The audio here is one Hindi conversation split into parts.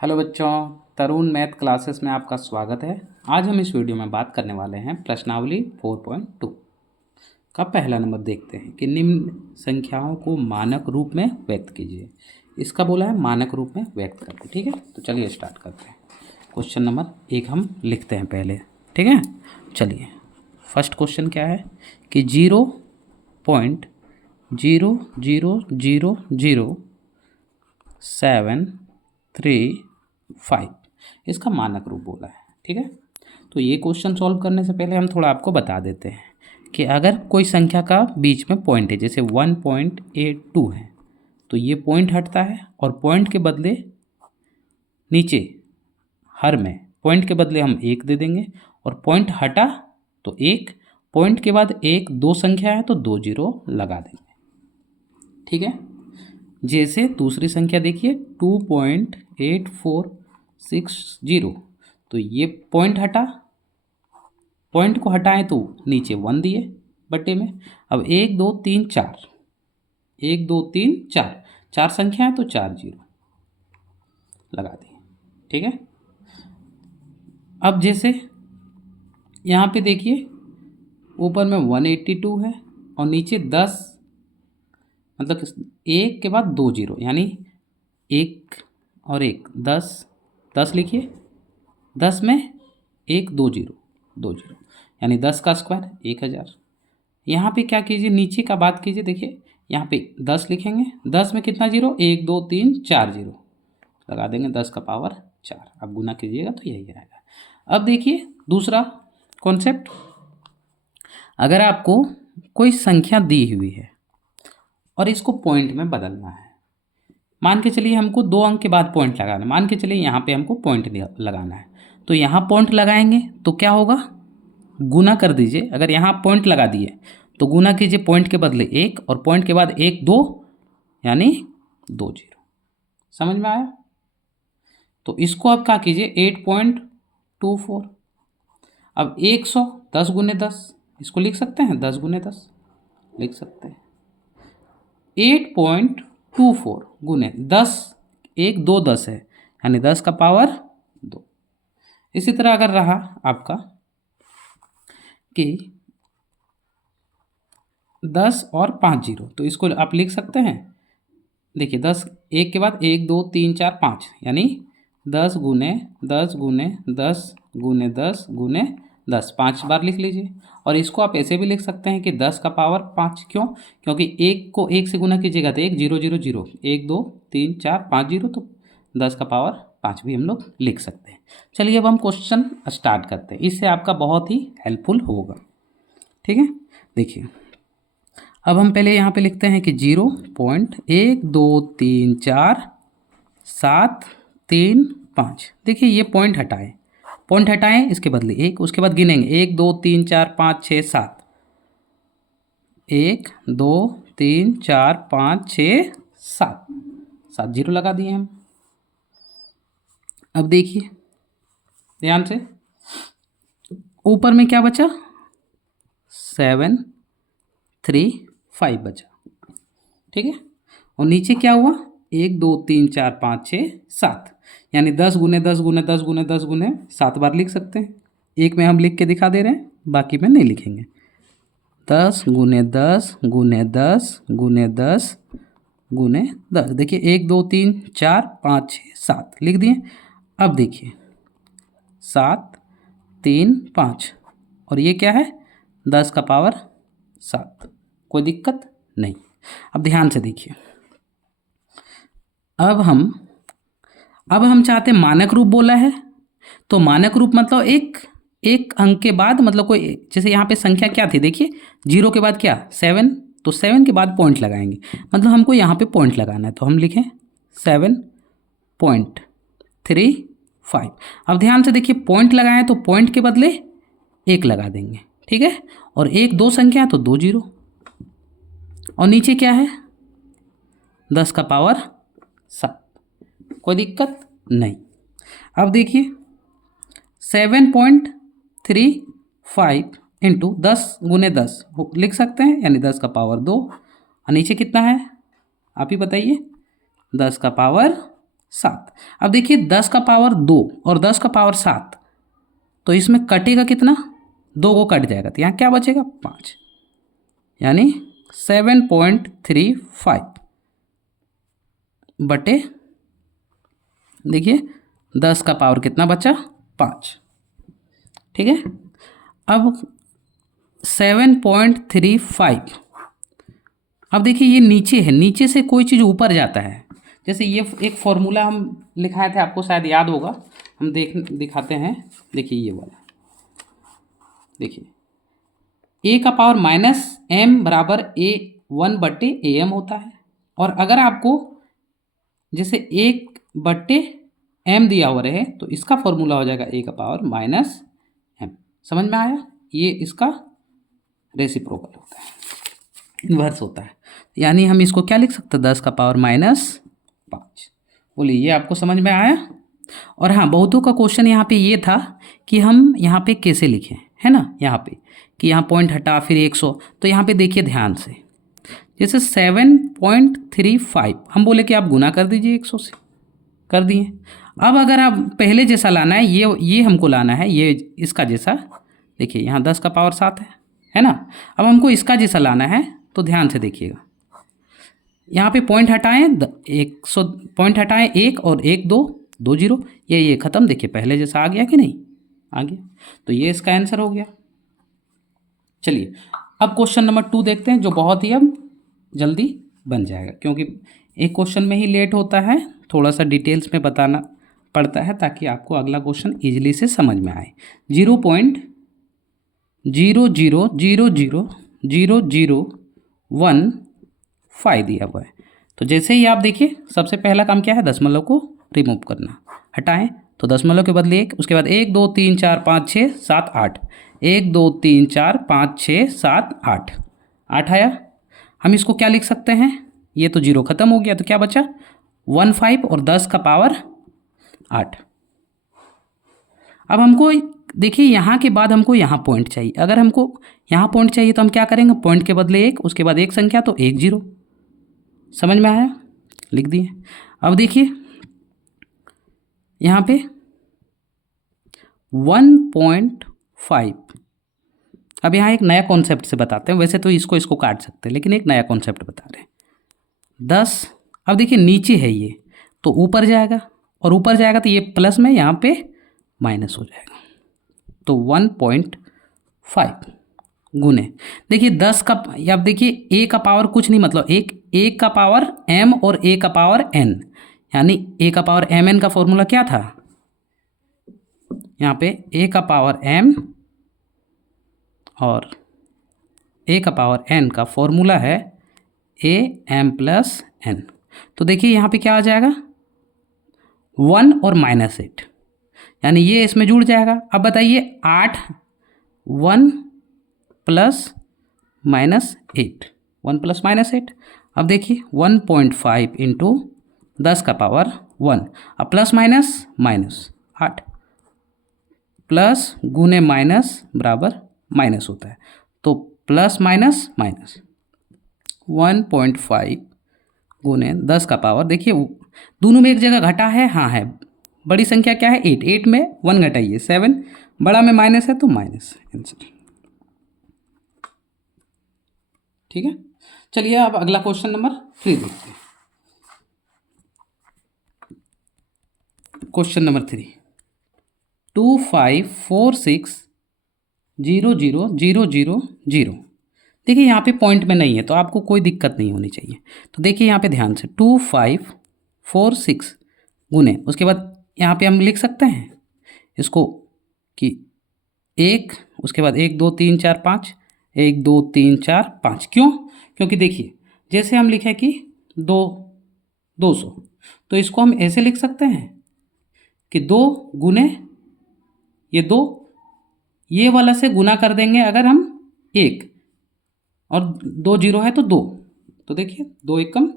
हेलो बच्चों, तरुण मैथ क्लासेस में आपका स्वागत है। आज हम इस वीडियो में बात करने वाले हैं प्रश्नावली 4.2 का पहला नंबर। देखते हैं कि निम्न संख्याओं को मानक रूप में व्यक्त कीजिए। इसका बोला है मानक रूप में व्यक्त करके। ठीक है, तो चलिए स्टार्ट करते हैं। क्वेश्चन नंबर 1 हम लिखते हैं पहले। ठीक है, चलिए। फर्स्ट क्वेश्चन क्या है कि 0.0000735 इसका मानक रूप बोला है। ठीक है, तो ये क्वेश्चन सॉल्व करने से पहले हम थोड़ा आपको बता देते हैं कि अगर कोई संख्या का बीच में पॉइंट है, जैसे 1.82 है, तो ये पॉइंट हटता है और पॉइंट के बदले नीचे हर में पॉइंट के बदले हम 1 दे देंगे, और पॉइंट हटा तो 1, पॉइंट के बाद 1 दो संख्या है तो 2 जीरो लगा देंगे। ठीक है, जैसे दूसरी संख्या देखिए 2.8460, तो ये पॉइंट हटा, पॉइंट को हटाएं तो नीचे 1 दिए बटे में। अब 1 2 3 4, 1 2 3 4, 4 संख्या है तो 4 जीरो लगा दिए। ठीक है, अब जैसे यहाँ पे देखिए ऊपर में 182 है और नीचे 10, मतलब 1 के बाद 2 जीरो, यानी 1 और 1 10, 10 लिखिए, 10 में 1 2 जीरो, 2 जीरो, यानी 10 का स्क्वायर 1000। यहाँ पे क्या कीजिए, नीचे का बात कीजिए। देखिए यहाँ पे 10 लिखेंगे, 10 में कितना जीरो, 1 2 3 4 जीरो लगा देंगे, 10 का पावर 4। अब गुना कीजिएगा तो यही आएगा। अब देखिए दूसरा कॉन्सेप्ट, अगर आपको कोई संख्या दी हुई है और इसको पॉइंट में बदलना है, मान के चलिए हमको 2 अंक के बाद पॉइंट लगाना है, मान के चलिए यहाँ पे हमको पॉइंट लगाना है, तो यहाँ पॉइंट लगाएंगे तो क्या होगा, गुना कर दीजिए। अगर यहाँ पॉइंट लगा दिए तो गुना कीजिए, पॉइंट के बदले 1 और पॉइंट के बाद 1 2, यानी 2 जीरो। समझ में आया? तो इसको अब क्या कीजिए, 8.24। अब 100 10 गुने 10, इसको लिख सकते हैं, 10 गुने 10 लिख सकते हैं। 8.24 गुने 10, 1 2 10 है, यानी 10 का पावर 2। इसी तरह अगर रहा आपका कि 10 और 5 जीरो, तो इसको आप लिख सकते हैं। देखिए 10, 1 के बाद 1 2 3 4 5, यानी 10 गुने 10 गुने 10 गुने 10 गुने 10, 5 बार लिख लीजिए। और इसको आप ऐसे भी लिख सकते हैं कि 10 का पावर 5। क्यों? क्योंकि 1 को 1 से गुना कीजिएगा तो 1 0 0 0, 1 2 3 4 5 जीरो, तो 10 का पावर 5 भी हम लोग लिख सकते हैं। चलिए अब हम क्वेश्चन स्टार्ट करते हैं, इससे आपका बहुत ही हेल्पफुल होगा। ठीक है, देखिए अब हम पहले यहाँ पे लिखते हैं कि 0.1 2 3 4 7 3 5। देखिए ये पॉइंट हटाएं, पॉइंट हटाएं, इसके बदले 1, उसके बाद गिनेंगे 1 2 3 4 5 6 7, 1 2 3 4 5 6 7, 7 जीरो लगा दिए हम। अब देखिए ध्यान से, ऊपर में क्या बचा, 7 3 5 बचा। ठीक है, और नीचे क्या हुआ, 1 2 3 4 5 6 7, यानी 10 गुने 10 गुने 10 गुने 10 गुने 7 बार लिख सकते हैं। एक में हम लिख के दिखा दे रहे हैं, बाकी में नहीं लिखेंगे। 10 गुने 10 गुने 10 गुने 10 गुने 10, देखिए 1 2 3 4 5 6 7 लिख दिए। अब देखिए 7 3 5, और ये क्या है, 10 का पावर 7, कोई दिक्कत नहीं। अब ध्यान से देखिए, अब हम चाहते हैं मानक रूप बोला है, तो मानक रूप मतलब एक अंक के बाद, मतलब कोई, जैसे यहाँ पे संख्या क्या थी, देखिए 0 के बाद क्या 7, तो 7 के बाद पॉइंट लगाएंगे, मतलब हमको यहाँ पे पॉइंट लगाना है, तो हम लिखें 7.35। अब ध्यान से देखिए, पॉइंट लगाएं तो पॉइंट के बदले 1 लगा देंगे। ठीक है, और 1 2 संख्या है तो 2 जीरो, और नीचे क्या है, 10 का पावर 7, कोई दिक्कत नहीं। अब देखिए 7.35 इंटू 10 गुने 10 लिख सकते हैं, यानी 10 का पावर 2, और नीचे कितना है आप ही बताइए, 10 का पावर 7। अब देखिए 10 का पावर 2 और 10 का पावर 7, तो इसमें कटेगा कितना, 2 को कट जाएगा तो यहाँ क्या बचेगा 5, यानी 7.35 बटे देखिए 10 का पावर कितना बचा 5। ठीक है, अब 7.35, अब देखिए ये नीचे है, नीचे से कोई चीज़ ऊपर जाता है। जैसे ये एक फॉर्मूला हम लिखाए थे, आपको शायद याद होगा, हम दिखाते हैं। देखिए ये वाला, देखिए a का पावर माइनस m बराबर A1 बट्टे AM होता है। और अगर आपको जैसे 1 बट्टे m दिया हुआ रहे तो इसका फॉर्मूला हो जाएगा a का पावर माइनस m। समझ में आया, ये इसका रेसिप्रोकल होता है, इन्वर्स होता है। यानी हम इसको क्या लिख सकते हैं, 10 का पावर माइनस 5। बोलिए ये आपको समझ में आया। और हाँ, बहुतों का क्वेश्चन यहाँ पे ये था कि हम यहाँ पे कैसे लिखें, है ना, यहाँ पे कि यहाँ पॉइंट हटा फिर 100। तो यहाँ पे देखिए ध्यान से, जैसे 7.35 हम बोले कि आप गुना कर दीजिए 100 से, कर दिए। अब अगर आप पहले जैसा लाना है, ये हमको लाना है, ये इसका जैसा, देखिए यहाँ 10 का पावर 7 है ना। अब हमको इसका जैसा लाना है, तो ध्यान से देखिएगा, यहाँ पे पॉइंट हटाएं 100, पॉइंट हटाएं 1 और 1 2 2 0, ये ख़त्म। देखिए पहले जैसा आ गया कि नहीं, आ गया, तो ये इसका आंसर हो गया। चलिए अब क्वेश्चन नंबर 2 देखते हैं, जो बहुत ही अब जल्दी बन जाएगा, क्योंकि एक क्वेश्चन में ही लेट होता है, थोड़ा सा डिटेल्स में बताना पड़ता है ताकि आपको अगला क्वेश्चन ईजिली से समझ में आए। 0.00000015 दिया हुआ है। तो जैसे ही आप देखिए, सबसे पहला काम क्या है, दशमलव को रिमूव करना, हटाएं। तो दशमलव के बदले 1, उसके बाद 1 2 3 4 5 6 7 8, 1 2 3 4 5 6 7 8, 8 आया। हम इसको क्या लिख सकते हैं, ये तो 0 खत्म हो गया, तो क्या बचा 15 और 10 का पावर 8। अब हमको देखिए यहाँ के बाद हमको यहाँ पॉइंट चाहिए। अगर हमको यहाँ पॉइंट चाहिए तो हम क्या करेंगे, पॉइंट के बदले 1, उसके बाद एक संख्या, तो 1 0। समझ में आया, लिख दिए। अब देखिए यहाँ पे 1.5। अब यहाँ एक नया कॉन्सेप्ट से बताते हैं, वैसे तो इसको काट सकते हैं, लेकिन एक नया कॉन्सेप्ट बता रहे हैं। 10, अब देखिए नीचे है ये, तो ऊपर जाएगा, और ऊपर जाएगा तो ये प्लस में यहाँ पे माइनस हो जाएगा, तो 1.5 गुने देखिए 10 का, अब देखिए a का पावर कुछ नहीं, मतलब एक का पावर m और a का पावर n, यानी a का पावर mn का फॉर्मूला क्या था, यहाँ पे a का पावर m और a का पावर n का फॉर्मूला है am प्लस n। तो देखिए यहाँ पे क्या आ जाएगा 1 और -8, यानी ये इसमें जुड़ जाएगा। अब बताइए 8 1 प्लस -8, 1 प्लस -8। अब देखिए 1.5 इंटू 10 का पावर 1, अब प्लस माइनस माइनस 8, प्लस गुने माइनस बराबर माइनस होता है, तो प्लस माइनस माइनस 1.5 गुने 10 का पावर, देखिए दोनों में एक जगह घटा है, हाँ है, बड़ी संख्या क्या है 8, 8 में 1 घटाइए 7, बड़ा में माइनस है तो माइनस आंसर। ठीक है, चलिए अब अगला क्वेश्चन नंबर 3 देखते हैं। Question number 3, 2546000000। देखिए यहाँ पे पॉइंट में नहीं है, तो आपको कोई दिक्कत नहीं होनी चाहिए। तो देखिए यहाँ पे ध्यान से 2546 गुने, उसके बाद यहाँ पे हम लिख सकते हैं इसको कि 1, उसके बाद 1 2 3 4 5, 1 2 3 4 5। क्यों, क्योंकि देखिए जैसे हम लिखे कि 200, तो इसको हम ऐसे लिख सकते हैं कि 2 गुने ये 2, ये वाला से गुना कर देंगे अगर हम 1, और 2 0 है तो 2, तो देखिए 2 एकम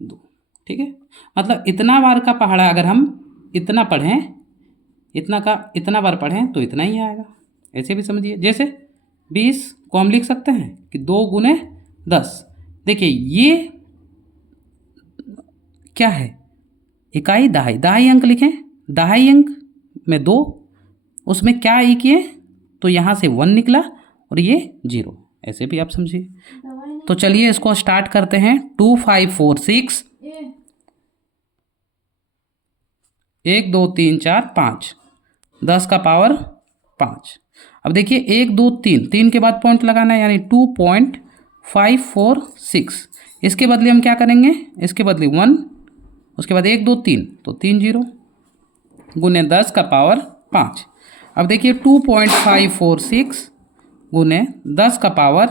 2। ठीक है, मतलब इतना बार का पहाड़ा अगर हम इतना पढ़ें, इतना का इतना बार पढ़ें तो इतना ही आएगा। ऐसे भी समझिए, जैसे 20 को हम लिख सकते हैं कि 2 गुने 10। देखिए ये क्या है, इकाई दहाई, दहाई अंक लिखें, दहाई अंक में 2, उसमें क्या ई किए तो यहाँ से 1 निकला और ये 0, ऐसे भी आप समझिए। तो चलिए इसको स्टार्ट करते हैं। 2 5 4 6, 1 2 3 4 5, 10 का पावर 5। अब देखिए 1 2 3, 3 के बाद पॉइंट लगाना है, यानी 2.546। इसके बदले हम क्या करेंगे, इसके बदले 1, उसके बाद 1 2 3, तो 3 0 गुने 10 का पावर 5। अब देखिए 2.546 गुने 10 का पावर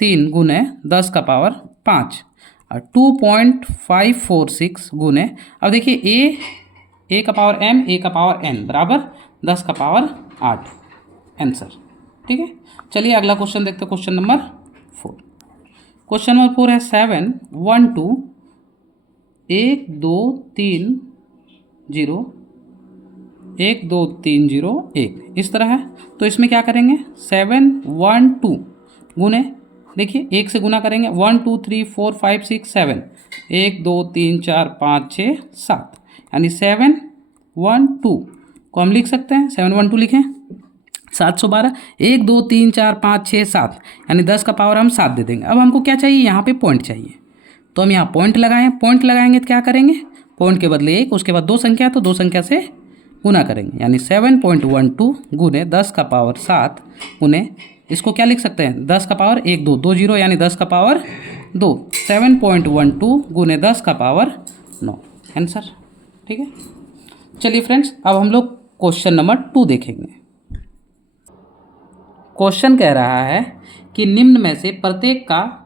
3 गुने 10 का पावर 5 और 2.546 गुने, अब देखिए ए का पावर m, ए का पावर n बराबर 10 का पावर 8 आंसर। ठीक है, चलिए अगला क्वेश्चन देखते हैं, क्वेश्चन नंबर 4। क्वेश्चन नंबर 4 है 7 1 2 1 2 3 0 1 2 3 0 1, इस तरह है। तो इसमें क्या करेंगे, 7 1 2 गुने, देखिए 1 से गुना करेंगे, 1 2 3 4 5 6 7, 1 2 3 4 5 6 7, यानी 7 1 2 को हम लिख सकते हैं, 7 1 2 लिखें 712, 1 2 3 4 5 6 7, यानी 10 का पावर हम 7 दे देंगे। अब हमको क्या चाहिए, यहाँ पे पॉइंट चाहिए, तो हम यहाँ पॉइंट लगाएं, पॉइंट लगाएंगे तो क्या करेंगे, पॉइंट के बदले 1, उसके बाद 2 संख्या, तो 2 संख्या से गुना करेंगे, यानी 7.12 गुने 10 का पावर 7 गुने, इसको क्या लिख सकते हैं, 10 का पावर 1 2 2 0, यानी 10 का पावर 2, 7.12 गुने 10 का पावर 9 आंसर। ठीक है, चलिए फ्रेंड्स अब हम लोग क्वेश्चन नंबर 2 देखेंगे। क्वेश्चन कह रहा है कि निम्न में से प्रत्येक का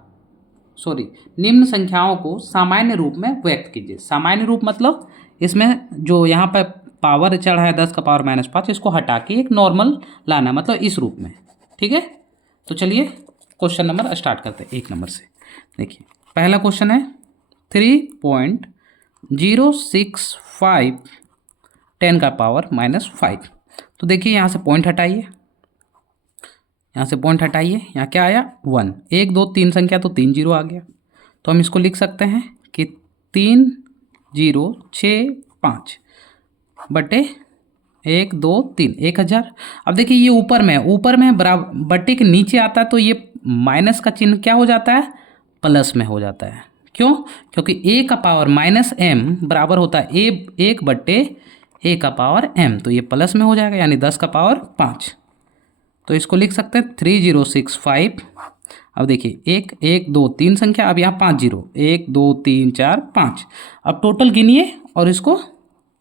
निम्न संख्याओं को सामान्य रूप में व्यक्त कीजिए। सामान्य रूप मतलब इसमें जो यहाँ पर पावर चढ़ा है 10 का पावर -5, इसको हटा के एक नॉर्मल लाना, मतलब इस रूप में। ठीक है, तो चलिए क्वेश्चन नंबर स्टार्ट करते हैं 1 नंबर से। देखिए पहला क्वेश्चन है 3.065 10 का पावर -5। तो देखिए यहाँ से पॉइंट हटाइए, यहाँ से पॉइंट हटाइए, यहाँ क्या आया 1, 1 2 3 संख्या, तो 3 0 आ गया। तो हम इसको लिख सकते हैं कि 3065 बटे 1 2 3, 1000। अब देखिए ये ऊपर में है, ऊपर में बराबर बट्टे के नीचे आता है, तो ये माइनस का चिन्ह क्या हो जाता है, प्लस में हो जाता है। क्यों, क्योंकि a का पावर -m बराबर होता है एक बट्टे a का पावर m, तो ये प्लस में हो जाएगा, यानी 10 का पावर 5। तो इसको लिख सकते हैं 3065। अब देखिए 1 1 2 3 संख्या, अब यहाँ 5 0, 1 2 3 4 5। अब टोटल गिनिए और इसको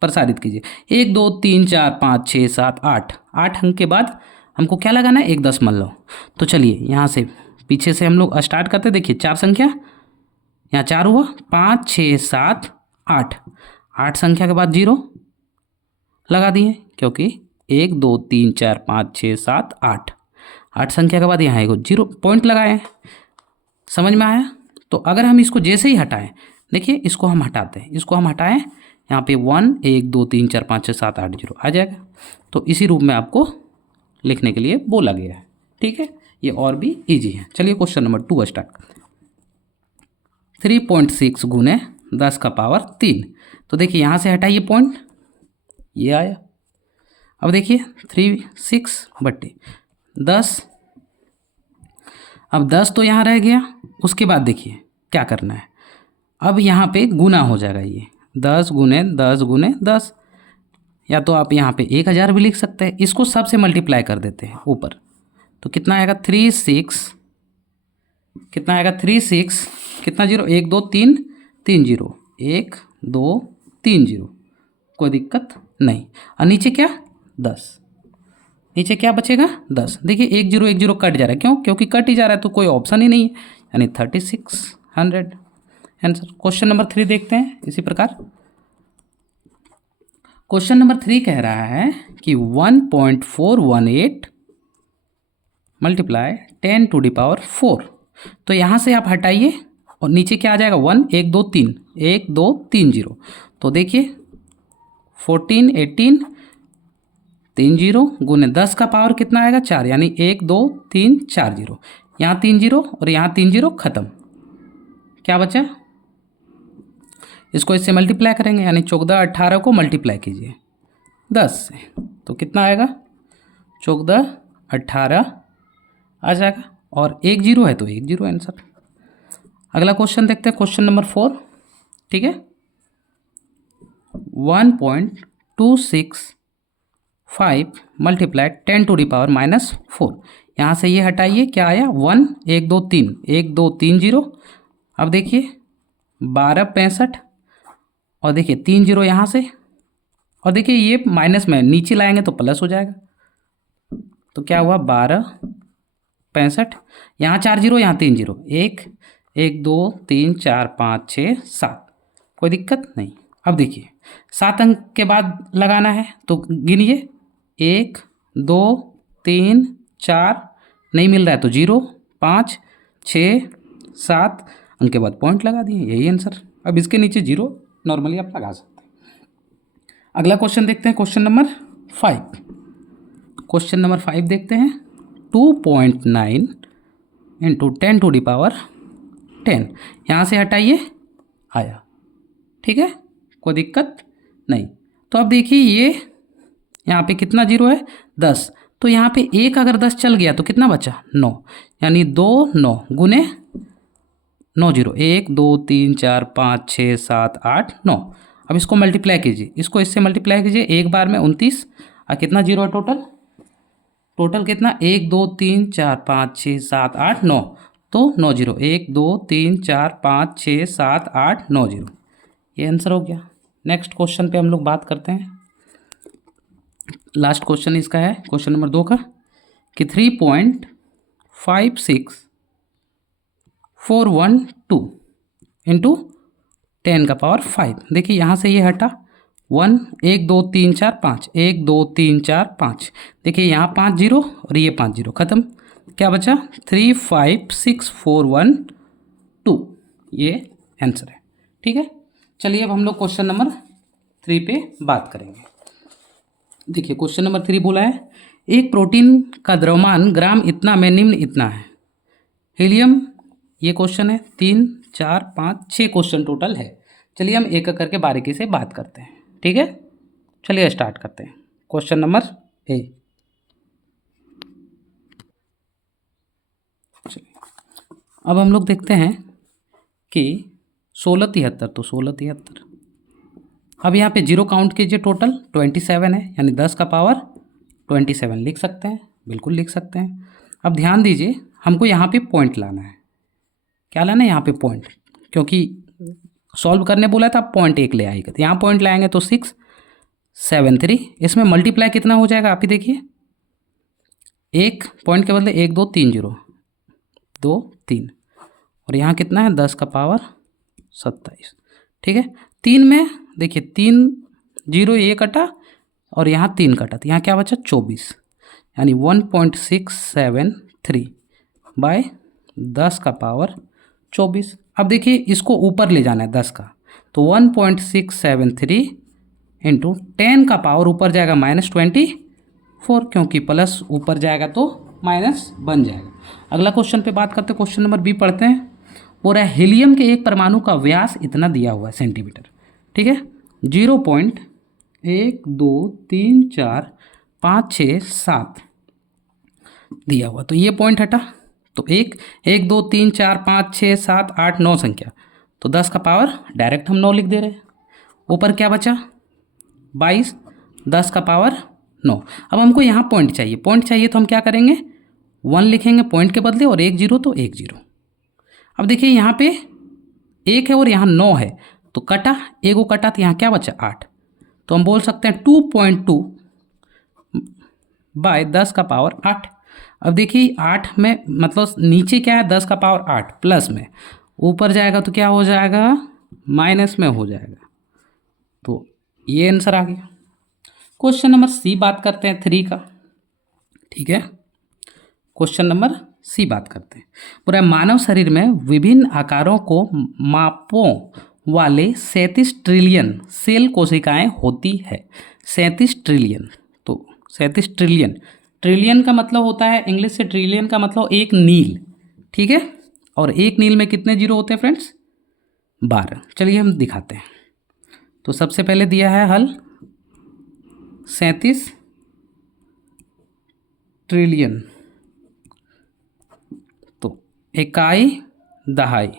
प्रसारित कीजिए, 1 2 3 4 5 6 7 8, 8 अंक के बाद हमको क्या लगाना है, 1 10 लो। तो चलिए यहाँ से पीछे से हम लोग स्टार्ट करते हैं। देखिए 4 संख्या, यहाँ 4 हुआ, 5 6 7 8, 8 संख्या के बाद 0 लगा दिए, क्योंकि 1 2 3 4 5 6 7 8, 8 संख्या के बाद यहाँ एक 0 पॉइंट लगाए। समझ में आया। तो अगर हम इसको जैसे ही हटाएं, देखिए इसको हम हटाते हैं, इसको हम हटाएं, यहाँ पे 1 1 2 3 4 5 6 7 8 0 आ जाएगा। तो इसी रूप में आपको लिखने के लिए बोला गया है। ठीक है, ये और भी इजी है। चलिए क्वेश्चन नंबर 2 स्टार्ट करते हैं। 3.6 गुने 10 का पावर 3। तो देखिए यहाँ से हटाइए पॉइंट, ये आया। अब देखिए 3 6 बट्टे 10, अब 10 तो यहाँ रह गया। उसके बाद देखिए क्या करना है, अब यहाँ पे गुना हो जाएगा, ये 10 गुने 10 गुने 10, या तो आप यहाँ पे 1000 भी लिख सकते हैं। इसको सबसे मल्टीप्लाई कर देते हैं ऊपर, तो कितना आएगा 3 6, कितना आएगा 3 6, कितना 0, 1 2 3 3 0, 1 2 3 0, कोई दिक्कत नहीं। और नीचे क्या 10, नीचे क्या बचेगा 10। देखिए 1 0 1 0 कट जा रहा है, क्यों, क्योंकि कट ही जा रहा है, तो कोई ऑप्शन ही नहीं है, यानी 3600 आंसर। क्वेश्चन नंबर 3 देखते हैं इसी प्रकार। क्वेश्चन नंबर 3 कह रहा है कि 1.418 मल्टीप्लाई 10 टू द पावर 4। तो यहाँ से आप हटाइए और नीचे क्या आ जाएगा 1 1 2 3 1 2 3 0। तो देखिए 14 18 3 0 गुने 10 का पावर कितना आएगा 4, यानी 1 2 3 4 0। यहाँ 3 0 और यहाँ 3 0 खत्म, क्या बचा, इसको इससे मल्टीप्लाई करेंगे, यानी 14 18 को मल्टीप्लाई कीजिए 10 से, तो कितना आएगा 14 18 आ जाएगा, और 1 0 है तो 1 0 आंसर। अगला क्वेश्चन देखते हैं, क्वेश्चन नंबर 4। ठीक है, 1.265 मल्टीप्लाई 10⁻⁻4। यहाँ से ये हटाइए, क्या आया 1 1 2 3 1 2 3 0। अब देखिए 12 65, और देखिए 3 0 यहाँ से, और देखिए ये माइनस में नीचे लाएंगे तो प्लस हो जाएगा, तो क्या हुआ 12 65, यहाँ 4 0 यहाँ 3 0, 1 1 2 3 4 5 6 7, कोई दिक्कत नहीं। अब देखिए 7 अंक के बाद लगाना है, तो गिनिए 1 2 3 4, नहीं मिल रहा है तो 0 5 6 7 अंक के बाद पॉइंट लगा दिए, यही आंसर। अब इसके नीचे 0 नॉर्मली आप लगा सकते हैं। अगला क्वेश्चन देखते हैं, क्वेश्चन नंबर 5। क्वेश्चन नंबर 5 देखते हैं, 2.9 इंटू 10⁻10, यहाँ से हटाइए आया, ठीक है, कोई दिक्कत नहीं। तो अब देखिए ये यहाँ पे कितना 0 है 10, तो यहाँ पे 1 अगर 10 चल गया तो कितना बचा 9, यानी 2 9 गुने 9 0, 1 2 3 4 5 6 7 8 9। अब इसको मल्टीप्लाई कीजिए, इसको इससे मल्टीप्लाई कीजिए, एक बार में 29, और कितना 0 है टोटल, टोटल कितना 1 2 3 4 5 6 7 8 9, तो 9 0, 1 2 3 4 5 6 7 8 9 0, ये आंसर हो गया। नेक्स्ट क्वेश्चन पे हम लोग बात करते हैं, लास्ट क्वेश्चन इसका है, क्वेश्चन नंबर 2 का, कि 3.56412 इंटू 10⁻5। देखिए यहाँ से ये हटा 1 1 2 3 4 5, 1 2 3 4 5, देखिए यहाँ 5 0 और ये 5 0 खत्म, क्या बचा 3.56412, ये आंसर है। ठीक है, चलिए अब हम लोग क्वेश्चन नंबर 3 पे बात करेंगे। देखिए क्वेश्चन नंबर 3 बोला है, एक प्रोटीन का द्रव्यमान ग्राम इतना में निम्न इतना है। हीलियम, ये क्वेश्चन है, 3 4 5 6 क्वेश्चन टोटल है। चलिए हम एक एक करके बारीकी से बात करते हैं। ठीक है, चलिए स्टार्ट करते हैं। क्वेश्चन नंबर ए, अब हम लोग देखते हैं कि 1673, तो 1673, अब यहाँ पे 0 काउंट कीजिए, टोटल 27 है, यानी 10 का पावर 27 लिख सकते हैं, बिल्कुल लिख सकते हैं। अब ध्यान दीजिए, हमको यहाँ पे पॉइंट लाना है, क्या लाना है यहाँ पे पॉइंट, क्योंकि सॉल्व करने बोला था पॉइंट 1 ले आएगा, तो यहाँ पॉइंट लाएंगे तो 673, इसमें मल्टीप्लाई कितना हो जाएगा आप ही देखिए, एक पॉइंट के बदले 1 2 3 0 2 3, और यहाँ कितना है 10 का पावर 27। ठीक है, 3 में देखिए 3 0 ये कटा और यहाँ 3 कटा, तो यहाँ क्या बचा 24, यानी 1.673 बाय 10 का पावर 24। अब देखिए इसको ऊपर ले जाना है 10 का, तो 1.673 इंटू 10 का पावर ऊपर जाएगा -24, क्योंकि प्लस ऊपर जाएगा तो माइनस बन जाएगा। अगला क्वेश्चन पे बात करते हैं, क्वेश्चन नंबर बी पढ़ते हैं। बोल रहा है हीलियम के एक परमाणु का व्यास इतना दिया हुआ है सेंटीमीटर। ठीक है, 0.1 2 3 4 5 6 7 दिया हुआ, तो ये पॉइंट हटा, तो 1 1 2 3 4 5 6 7 8 9 संख्या, तो 10 का पावर डायरेक्ट हम 9 लिख दे रहे हैं। ऊपर क्या बचा 22, 10 का पावर 9। अब हमको यहाँ पॉइंट चाहिए, पॉइंट चाहिए तो हम क्या करेंगे 1 लिखेंगे पॉइंट के बदले, और 1 0 तो 1 0। अब देखिए यहाँ पे 1 है और यहाँ 9 है, तो कटा, एगो कटा, तो यहाँ क्या बचा 8, तो हम बोल सकते हैं 2.2 बाय 10 का पावर 8। अब देखिए 8 में मतलब नीचे क्या है 10 का पावर 8, प्लस में ऊपर जाएगा तो क्या हो जाएगा माइनस में हो जाएगा, तो ये आंसर आ गया। क्वेश्चन नंबर सी बात करते हैं 3 का। ठीक है, क्वेश्चन नंबर सी बात करते हैं। पूरा मानव शरीर में विभिन्न आकारों को मापों वाले 37 ट्रिलियन सेल कोशिकाएं होती है। 37 ट्रिलियन, तो 37 ट्रिलियन, ट्रिलियन का मतलब होता है इंग्लिश से, ट्रिलियन का मतलब एक नील। ठीक है, और एक नील में कितने जीरो होते हैं फ्रेंड्स 12। चलिए हम दिखाते हैं। तो सबसे पहले दिया है हल 37 ट्रिलियन, तो इकाई दहाई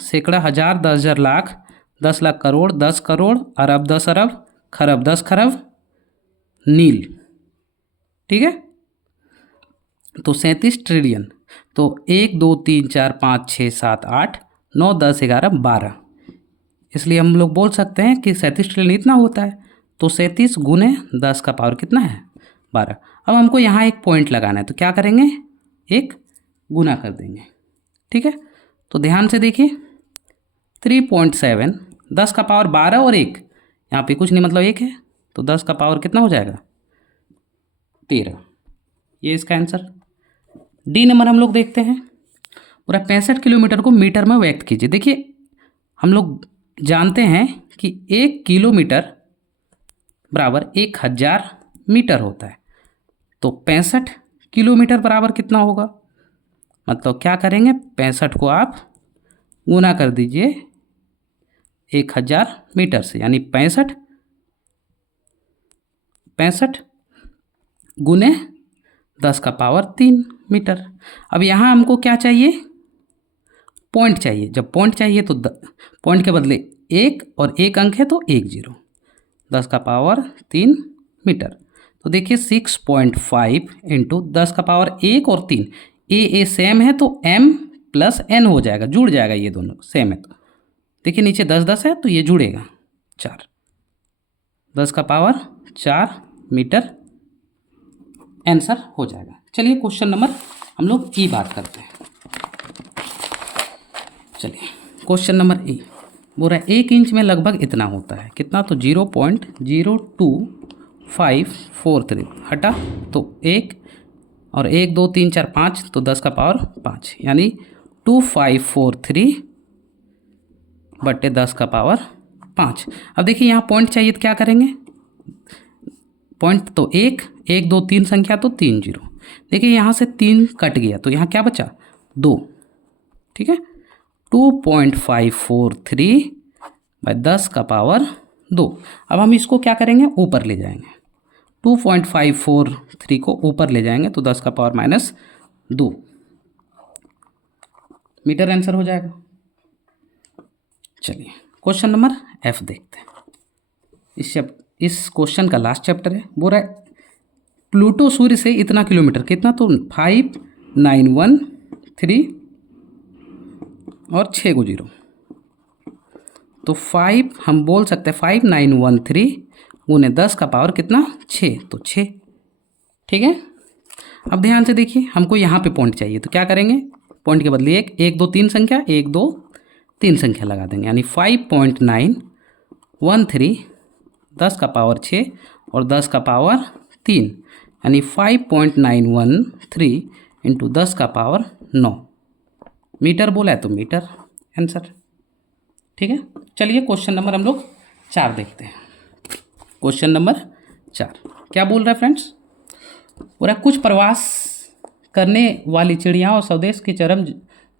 सैकड़ा हजार 10,000 लाख 10 लाख करोड़ 10 करोड़ अरब 10 अरब खरब 10 खरब नील। ठीक है, तो 37 ट्रिलियन, तो 1 2 3 4 5 6 7 8 9 10 11 12, इसलिए हम लोग बोल सकते हैं कि 37 ट्रिलियन इतना होता है। तो 37 गुने 10 का पावर कितना है 12। अब हमको यहाँ एक पॉइंट लगाना है, तो क्या करेंगे, एक गुना कर देंगे। ठीक है, तो ध्यान से देखिए 3.7 10 का पावर 12 और 1, यहाँ पे कुछ नहीं मतलब 1 है, तो 10 का पावर कितना हो जाएगा 13। ये इसका आंसर। डी नंबर हम लोग देखते हैं, पूरा 65 किलोमीटर को मीटर में व्यक्त कीजिए। देखिए हम लोग जानते हैं कि 1 किलोमीटर बराबर 1000 मीटर होता है, तो 65 किलोमीटर बराबर कितना होगा, मतलब क्या करेंगे 65 को आप गुना कर दीजिए 1000 मीटर से, यानी 65 गुने 10 का पावर 3 मीटर। अब यहाँ हमको क्या चाहिए, पॉइंट चाहिए। जब पॉइंट चाहिए तो पॉइंट के बदले 1 और 1 अंक है तो 1 0, 10 का पावर 3 मीटर। तो देखिए 6.5 इंटू 10 का पावर 1 और 3, ए सेम है तो m प्लस n हो जाएगा, जुड़ जाएगा, ये दोनों सेम है तो देखिए नीचे 10 10 है तो ये जुड़ेगा 4, 10 का पावर 4 मीटर आंसर हो जाएगा। चलिए क्वेश्चन नंबर हम लोग ई बात करते हैं। चलिए क्वेश्चन नंबर ई बोल रहा है 1 इंच में लगभग इतना होता है, कितना, तो 0.02543 हटा तो 1 और 1 2 3 4 5, तो 10 का पावर 5, यानी 2543 बट्टे 10 का पावर 5। अब देखिए यहाँ पॉइंट चाहिए तो क्या करेंगे, पॉइंट तो 1 1 2 3 संख्या तो 3 0, देखिए यहाँ से 3 कट गया तो यहाँ क्या बचा 2। ठीक है, 2.543 बाय 10 का पावर 2। अब हम इसको क्या करेंगे, ऊपर ले जाएंगे, 2.543 को ऊपर ले जाएंगे तो 10 का पावर -2 मीटर आंसर हो जाएगा। चलिए क्वेश्चन नंबर एफ देखते हैं। इस क्वेश्चन का लास्ट चैप्टर है। बोल रहा है प्लूटो सूर्य से इतना किलोमीटर, कितना, तो 5913 और 6 को 0, तो 5 हम बोल सकते हैं 5913 गुने 10 का पावर कितना 6, तो 6। ठीक है, अब ध्यान से देखिए हमको यहाँ पे पॉइंट चाहिए तो क्या करेंगे, पॉइंट के बदले 1 2 3 संख्या 1 2 3 संख्या लगा देंगे, यानी 5.913 10 का पावर 6 और 10 का पावर 3, यानी 5.913 इंटू 10 का पावर 9 मीटर बोला है तो मीटर आंसर। ठीक है, चलिए क्वेश्चन नंबर हम लोग 4 देखते हैं। क्वेश्चन नंबर 4 क्या बोल रहा है फ्रेंड्स, बोल रहा है कुछ प्रवास करने वाली चिड़िया और स्वदेश की चरम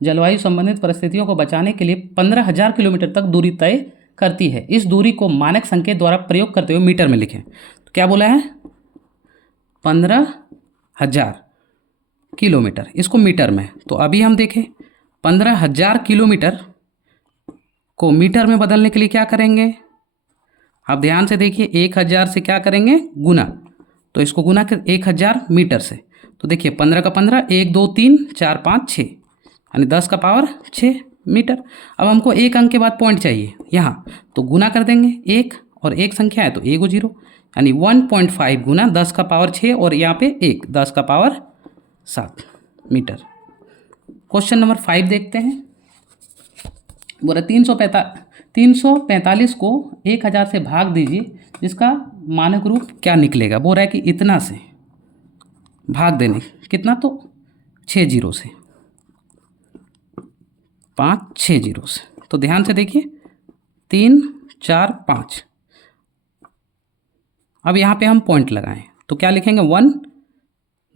जलवायु संबंधित परिस्थितियों को बचाने के लिए 15,000 किलोमीटर तक दूरी तय करती है। इस दूरी को मानक संकेत द्वारा प्रयोग करते हुए मीटर में लिखें। तो क्या बोला है 15,000 किलोमीटर, इसको मीटर में, तो अभी हम देखें 15,000 किलोमीटर को मीटर में बदलने के लिए क्या करेंगे, आप ध्यान से देखिए 1000 से क्या करेंगे गुना, तो इसको गुना कर 1000 मीटर से, तो देखिए 15 का 15 1 2 3 4 5 6, यानी 10 का पावर 6 मीटर। अब हमको एक अंक के बाद पॉइंट चाहिए यहाँ, तो गुना कर देंगे 1 और 1 संख्या है तो 1 0, यानी 1.5 गुना 10 का पावर 6 और यहाँ पे 1 10 का पावर 7 मीटर। क्वेश्चन नंबर 5 देखते हैं। बोला 345 को 1000 से भाग दीजिए, जिसका मानक रूप क्या निकलेगा। बोल रहा है कि इतना से भाग देने, कितना, तो 6 0 से 5 6 0 से, तो ध्यान से देखिए 3 4 5। अब यहाँ पे हम पॉइंट लगाएं तो क्या लिखेंगे 1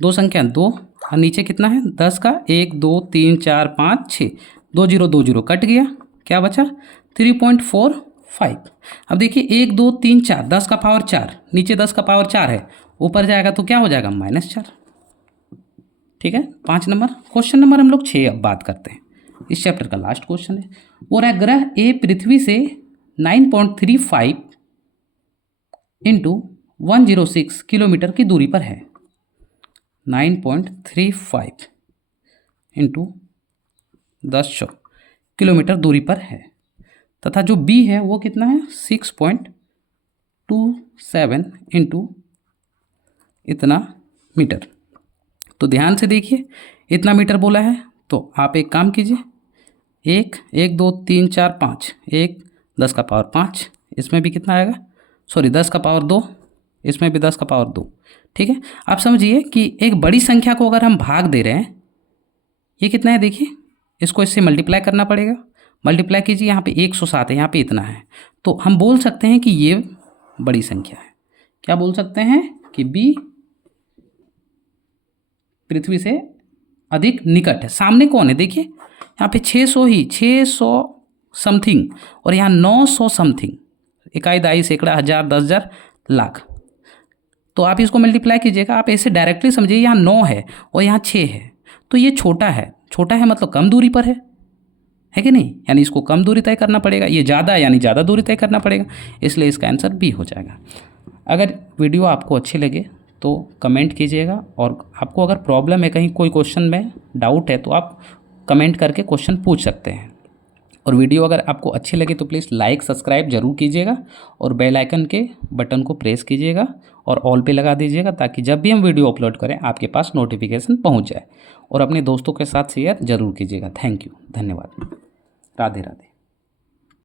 2 संख्या 2 और नीचे कितना है 10 का 1 2 3 4 5 6, 2 0 2 0 कट गया, क्या बचा 3.45। अब देखिए 1 2 3 4, 10 का पावर 4, नीचे 10 का पावर 4 है, ऊपर जाएगा तो क्या हो जाएगा -4। ठीक है, 5 नंबर। क्वेश्चन नंबर हम लोग 6 अब बात करते हैं, इस चैप्टर का लास्ट क्वेश्चन है। और ग्रह ए पृथ्वी से 9.35 इंटू 106 किलोमीटर की दूरी पर है। 9.35 इंटू 10 किलोमीटर दूरी पर है, तथा जो बी है वो कितना है 6.27 इंटू इतना मीटर। तो ध्यान से देखिए, इतना मीटर बोला है तो आप एक काम कीजिए, 1 1 2 3 4 5, 1 10 का पावर 5, इसमें भी कितना आएगा, सॉरी 10 का पावर 2, इसमें भी 10 का पावर 2। ठीक है, आप समझिए कि एक बड़ी संख्या को अगर हम भाग दे रहे हैं, ये कितना है देखिए, इसको इससे मल्टीप्लाई करना पड़ेगा। मल्टीप्लाई कीजिए, यहाँ पे 107 है, यहाँ पे इतना है, तो हम बोल सकते हैं कि ये बड़ी संख्या है। क्या बोल सकते हैं कि बी पृथ्वी से अधिक निकट है। सामने कौन है देखिए, यहाँ पे 600 समथिंग और यहाँ 900 समथिंग, इकाई दाई सैकड़ा हज़ार 10,000 लाख। तो आप इसको मल्टीप्लाई कीजिएगा, आप ऐसे डायरेक्टली समझिए, यहाँ 9 है और यहाँ 6 है, तो ये छोटा है। छोटा है मतलब कम दूरी पर है कि नहीं, यानी इसको कम दूरी तय करना पड़ेगा, ये ज़्यादा यानी ज़्यादा दूरी तय करना पड़ेगा, इसलिए इसका आंसर बी हो जाएगा। अगर वीडियो आपको अच्छी लगे तो कमेंट कीजिएगा, और आपको अगर प्रॉब्लम है, कहीं कोई क्वेश्चन में डाउट है, तो आप कमेंट करके क्वेश्चन पूछ सकते हैं। और वीडियो अगर आपको अच्छी लगे तो प्लीज़ लाइक सब्सक्राइब जरूर कीजिएगा, और बेल आइकन के बटन को प्रेस कीजिएगा और ऑल पे लगा दीजिएगा, ताकि जब भी हम वीडियो अपलोड करें आपके पास नोटिफिकेशन पहुंच जाए। और अपने दोस्तों के साथ शेयर जरूर कीजिएगा। थैंक यू, धन्यवाद, राधे राधे।